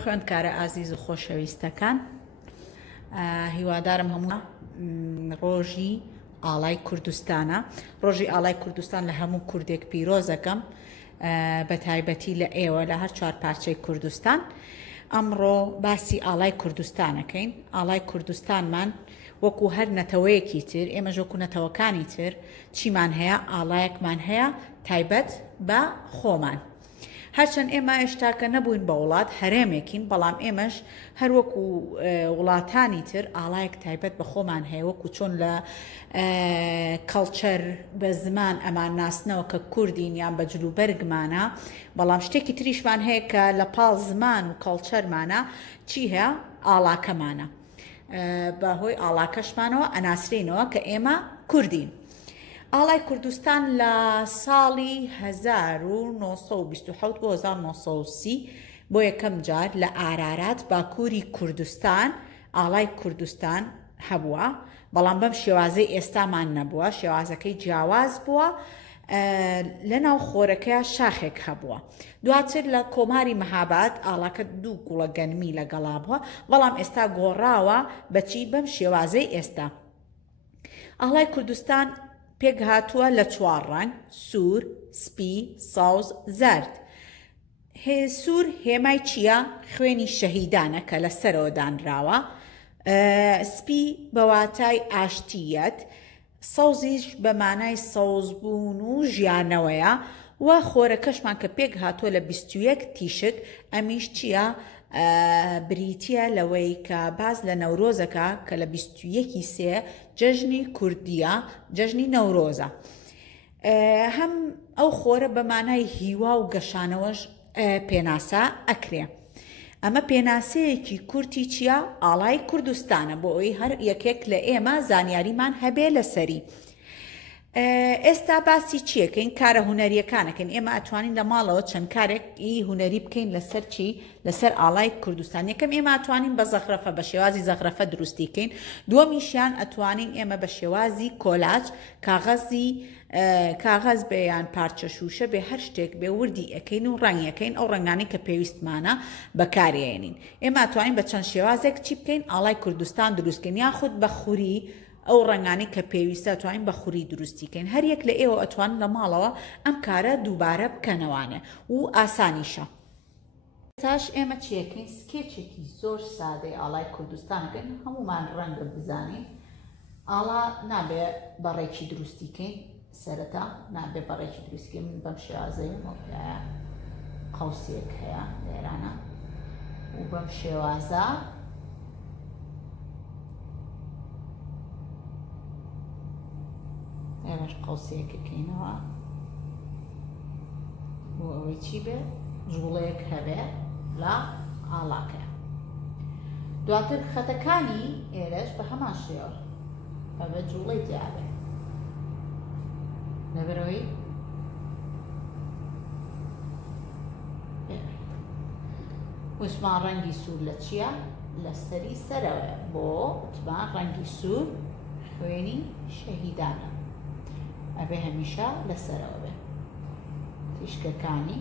خوێندکارە ئازیز و خۆشەویستەکان، هیوادارم هەموو ڕۆژی ئاڵای کوردستانە. ڕۆژی ئاڵای کوردستان لە هەموو کوردێک پیرۆزەکەم، بە تایبەتی لە ئێوە لە هەر چوار پارچەی کوردستان. ئەمڕۆ باسی ئاڵای کوردستانەکەین. ئاڵای کوردستانمان وەکو هەر نەتەوەیەکی تر، ئێمەش وەکو نەتەوەکانی تر چیمان هەیە؟ ئاڵایەکمان هەیە تایبەت بە خۆمان. هەرچەند ئێمە ئێشتاکە نەبووین بە وڵات، هەرێمێکین، بەڵام ئێمەش هەر وەکو وڵاتانی تر ئاڵایەک تایبەت بە خۆمان هەیە، وەکو چۆن لە کەڵچەر بە زمان ئەمان ناسنەوە کە کوردین یان بە جلوبەرگمانە، بەڵام شتێکی تریشمان هەیە کە لە پاڵ زمان و کەڵچەرمانە چی هەیە؟ ئاڵاکەمانە. بەهۆی ئاڵاکەشمانەوە ئەناسرینەوە کە ئێمە کوردین. ئاڵای کوردستان لە ساڵی 1927 بۆ 1930 بۆ یەکەم جار لە ئارارات باکووری کوردستان ئاڵای کوردستان هەبووە، بەڵام بەم شێوازەی ئێستامان نەبووە، شێوازەکەی جیاواز بووە، لە ناو خۆرەکەی شاخێک هەبووە. دواتر لە کۆماری مەهاباد ئاڵاکە دوو گوڵە گەنمی لەگەڵا بووە، بەڵام ئێستا گۆڕاوە بەچی؟ بەم شێوازەی ئێستا. ئاڵای کوردستان پێک هاتووە لە 4 ڕەنگ: سوور، سپی، ساوز، زەرد. سوور هێمای چییە؟ خوێنی شەهیدانە کە لەسەرەوە دانراوە. سپی بە واتای ئاشتیەت، ساوزیش بە مانای ساوزبوون و ژیانەوەیە، و خۆرەکەشمان کە پێک هاتووە لە 21 تیشک، ئەمیش چییە؟ بریتیە لەوەی کە باز لە نەورۆزەکە کە لە 21 سێ جەژنی کوردیە، جەژنی نەورۆزە. هەم ئەو خۆرە بە مانای هیوا و گەشانەوەش پێناسا ئەکرێ. ئەمە پێناسەیەکی کورتی چییە؟ ئاڵای کوردستانە، بۆ ئەوی هەر یەکێک لە ئێمە زانیاریمان هەبێ لەسەری. ئێستا باسی چیەکەین؟ کارە هونەریەکانەکەین. ئێمە ئەتوانین لە ماڵەوە چەند کارێکی هونەری بکەین لەسەر چی؟ لەسەر ئاڵای کوردستان. یەکەم ئێمە ئەتوانین بە زەخرەفە، بە شێوازی زەخرەفە دروستیکەین. دووەمیشیان ئەتوانین ئێمە بە شێوازی کۆلاج، کاغەز بێ یان پارچە شوشە بێ، هەر شتێک بێ وردی ئەەکەین و ڕەنگەکەین، ئەو ڕەنگانی کە پێویستمانە بەکارێنین. ئێمە ئەتوانین بە چەند شێوازێک چی بکەین؟ ئاڵای کوردستان دروستکەین، یاخود بە خوری ئەو ڕەنگانی کە پێویستە ئەتوانین بە خوری دروستیکەین. هەر یەک لە ئێوە ئەتوانن لە ماڵەوە ئەم کارە دووبارە بکەنەوانێ و ئاسانیشە. تاش ئێمە چیەکەین؟ سکێچێکی زۆر سادەی ئاڵای کوردستانەکەین، هەمومان ڕەنگە بزانین. ئاڵا نابێ بەڕێکی دروستیکەین، سەرەتا نابێ بەڕێکی دروستیکەین. من بەم شێوازەی مۆکایە قەوسێک هەیە لێرانە، و بەم شێوازە ئێمەش قەوسەیەکەکەینەوە بۆ ئەوەی چی بێ؟ جوڵەیەک هەبێ لە ئاڵاکە. دواتر خەتەکانی ئێرەش بە هەمان شێوە ئەبێ جوڵەی تیابێ، لەبەرەوەی وسمان ڕەنگی سوور لە چییە؟ لە سەری سەرەوە، بۆ وتمان ڕەنگی سوور خوێنی شەهیدانە، ئەبێ هەمیشە لەسەرەوە بێ. تیشکەکانی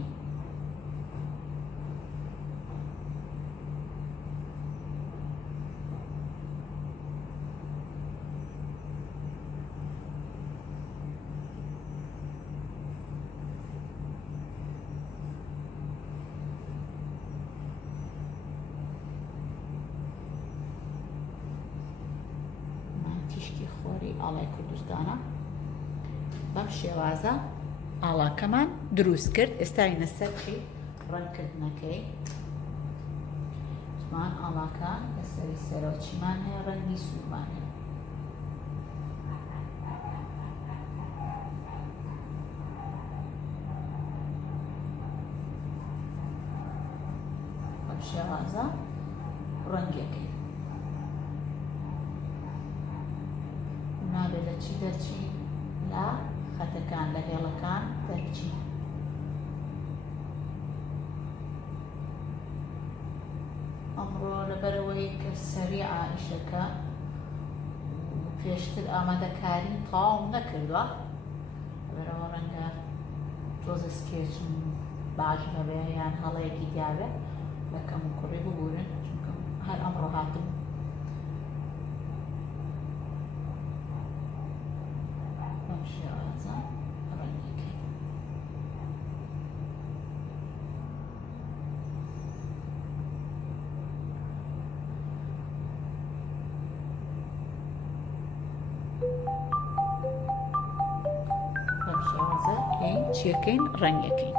تیشکی خۆری ئاڵای کوردستانە بەم شێوازە ئاڵاکەمان دروست کرد. ئێستاینە سەر چی؟ ڕەنگکردنەکەی. چمان ئاڵاکە لەسەری سەرەوە چیمان هەیە؟ ڕەنگی سوورمان هەیە. بەم شێوازە ڕەنگەکەی نابێت لە چی دەرچی؟ لە خەتەکان، لە هێڵەکان دەرچی. ئەمڕۆ لەبەرەوەی کە سەریعە ئیشەکە، پێشتر ئامادەکاری تەواو نەکردووە، لەبەرەوە ڕەنگە جۆزە سکێچم باش هەبێ یان هەڵەیەکی دیابێ، بەکەم و کوڕی چیەکەین ڕەنگەکەین.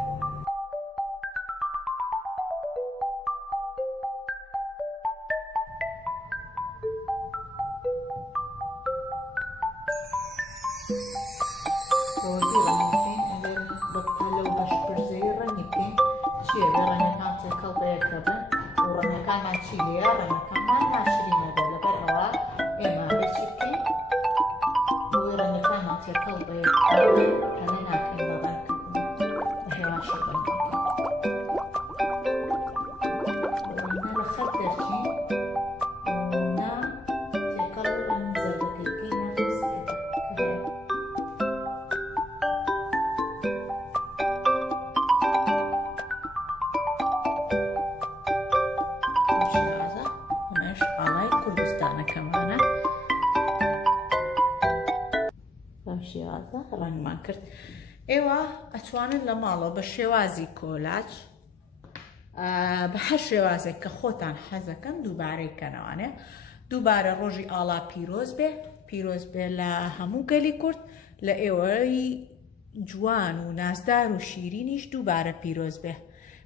ڕەنگمان کرد. ئێوە ئەتوانن لە ماڵەوە بە شێوازی کۆلاج بە هەر شێوازێک کە خۆتان حەزەکەن دووبارەی کەنەوانێ دووبارە ڕۆژی ئاڵا پیرۆز بێ لە هەموو گەلی کورد لە ئێوەی جوان و نازدار و شیرینیش دووبارە پیرۆز بێ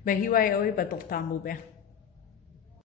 بە هیوای ئەوەی بەدڵتان بوو بێ.